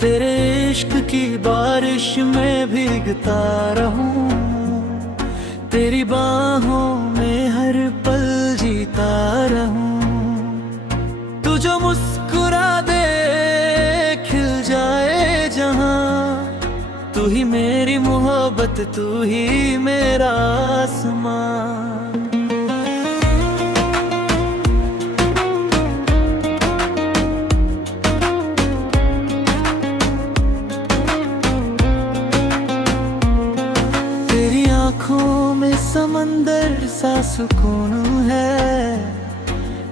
तेरे इश्क की बारिश में भीगता रहूं, तेरी बाहों में हर पल जीता रहूं। तू जो मुस्कुरा दे खिल जाए जहां, तू ही मेरी मोहब्बत, तू ही मेरा आसमां। आँखों में समंदर सा सुकून है,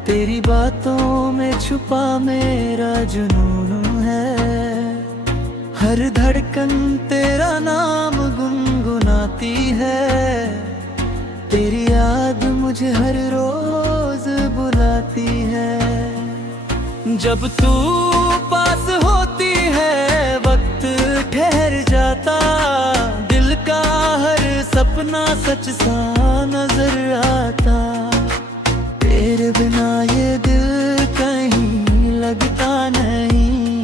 तेरी बातों में छुपा मेरा जुनून है। हर धड़कन तेरा नाम गुनगुनाती है, तेरी याद मुझे हर रोज बुलाती है। जब तू पास होती है वक्त ठहर जाता, दिल का हर सपना सच सा नजर आता। तेरे बिना ये दिल कहीं लगता नहीं,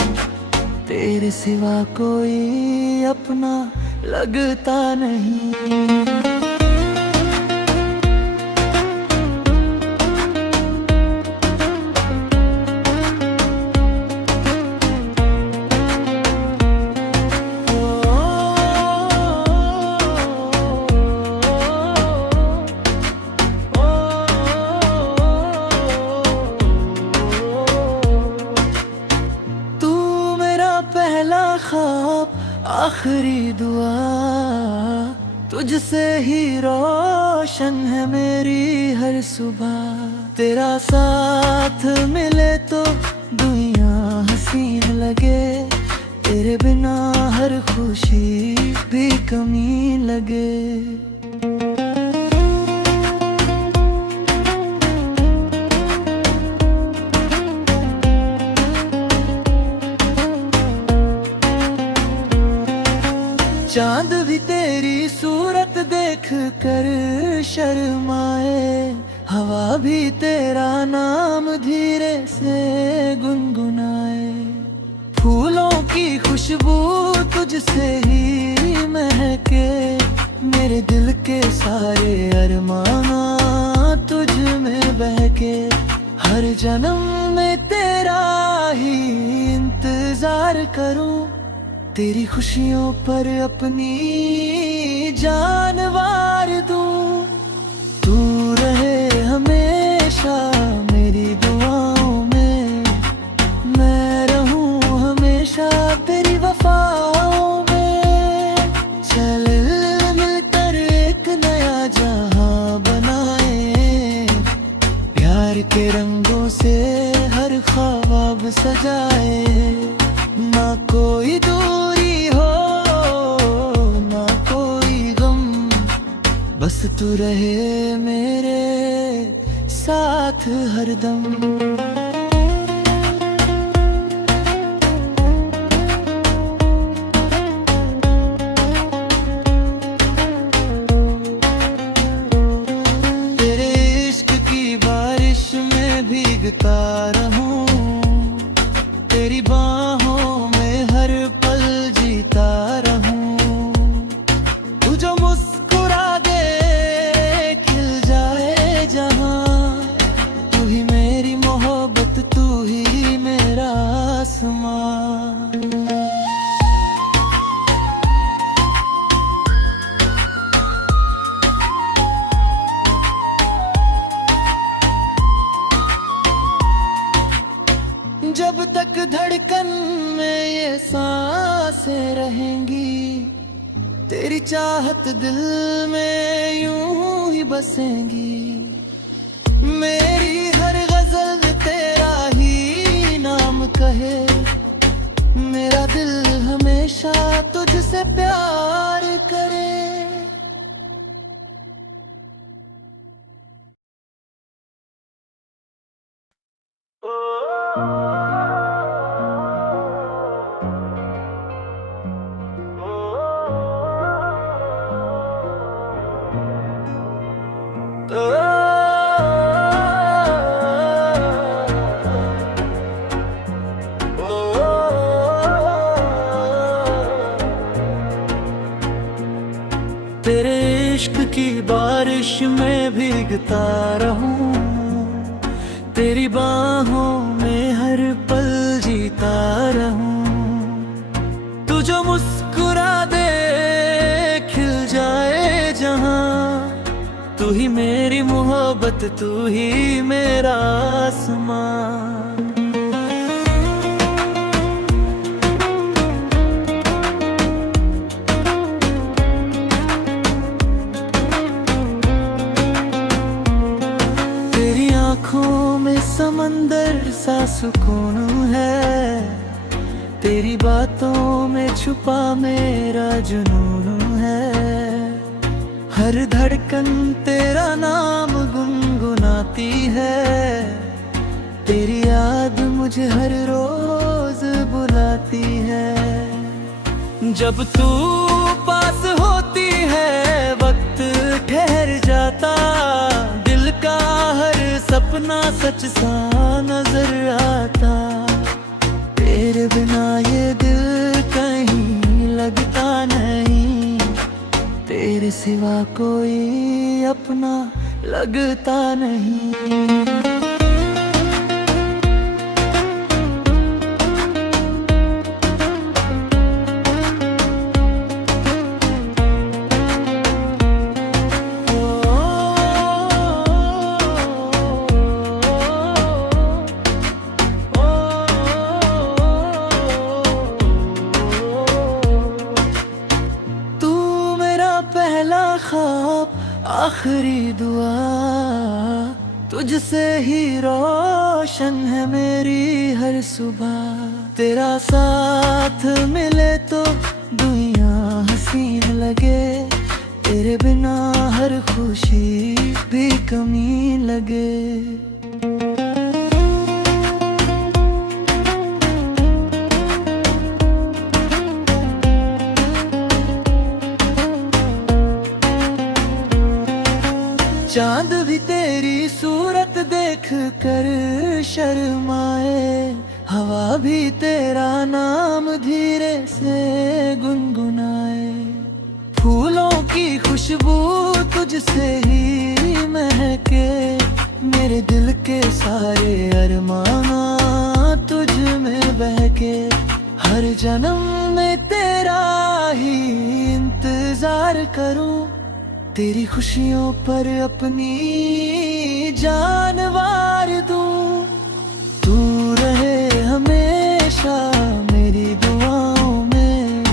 तेरे सिवा कोई अपना लगता नहीं। पहला ख्वाब आखिरी दुआ, तुझसे ही रोशन है मेरी हर सुबह। तेरा साथ मिले तो दुनिया हसीन लगे, तेरे बिना हर खुशी भी कमी लगे। चांद भी तेरी सूरत देख कर शर्माए, हवा भी तेरा नाम धीरे से गुनगुनाए। फूलों की खुशबू तुझसे ही महके, मेरे दिल के सारे अरमाना तुझ में बहके। हर जन्म में तेरा ही इंतजार करूं, तेरी खुशियों पर अपनी जान वार दूं। तू रहे हमेशा मेरी दुआओं में, मैं रहूं हमेशा तेरी वफाओं में। चल मिलकर एक नया जहां बनाए, प्यार के रंगों से हर ख्वाब सजाए। ना कोई दूरी हो ना कोई गम, बस तू रहे मेरे साथ हरदम। तेरे इश्क की बारिश में भीगता रहूं, तेरी बाहों में हर पल जीता रहूं। तू जो मुस्कुरा दे खिल जाए जहां, तू ही मेरी मोहब्बत, तू ही मेरा आसमां। जब तक धड़कन में ये सांसें रहेंगी, तेरी चाहत दिल में यूं ही बसेंगी। मेरी हर गजल तेरा ही नाम कहे, मेरा दिल हमेशा तुझसे प्यार करे। तेरे इश्क की बारिश में भीगता रहूं, तेरी बाहों में हर पल जीता रहूं। तू जो मुस्कुरा दे खिल जाए जहां, तू ही मेरी मोहब्बत, तू ही मेरा आसमां। आँखों में समंदर सा सुकून है, तेरी बातों में छुपा मेरा जुनून है। हर धड़कन तेरा नाम गुनगुनाती है, तेरी याद मुझे हर रोज बुलाती है। जब तू पास होती है वक्त ठहर जाता, दिल का हर सपना सच सा नजर आता। तेरे बिना ये दिल कहीं लगता नहीं, तेरे सिवा कोई अपना लगता नहीं। पहला ख्वाब आखिरी दुआ, तुझसे ही रोशन है मेरी हर सुबह। तेरा साथ मिले तो दुनिया हसीन लगे, तेरे बिना हर खुशी भी कमी लगे। चांद भी तेरी सूरत देख कर शर्माए, हवा भी तेरा नाम धीरे से गुनगुनाए। फूलों की खुशबू तुझसे ही महके, मेरे दिल के सारे अरमाना तुझ में बहके। हर जन्म में तेरा ही इंतजार करूं, तेरी खुशियों पर अपनी जान वार दूं। तू रहे हमेशा मेरी दुआओं में,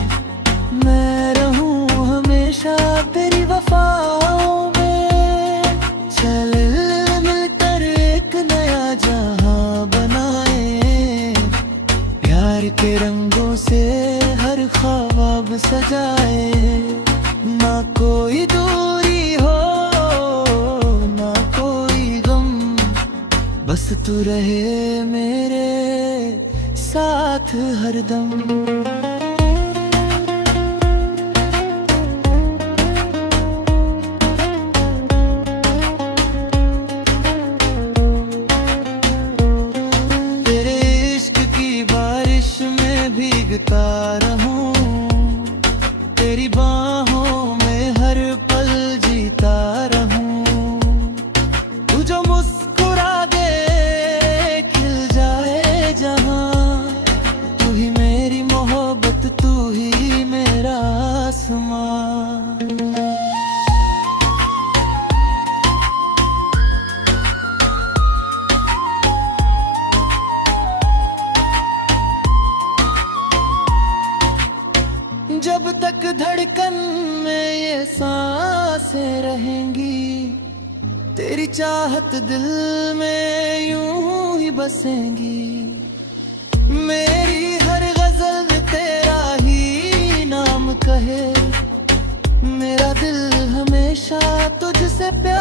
मैं रहूं हमेशा तेरी वफाओं में। चल मिलकर एक नया जहां बनाए, प्यार के रंगों से हर ख्वाब सजाए। ना कोई दूरी हो ना कोई गम, बस तू रहे मेरे साथ हरदम। तेरे इश्क की बारिश में भीगता रहूं, तेरी बाहों में हर पल जीता रहूं। तू जो मुस्कुरा दे खिल जाए जहां, तू ही मेरी मोहब्बत, तू ही मेरा आसमां। जब तक धड़कन में ये सांसें रहेंगी, तेरी चाहत दिल में यूं ही बसेंगी। मेरी हर गजल तेरा ही नाम कहे, मेरा दिल हमेशा तुझसे प्यार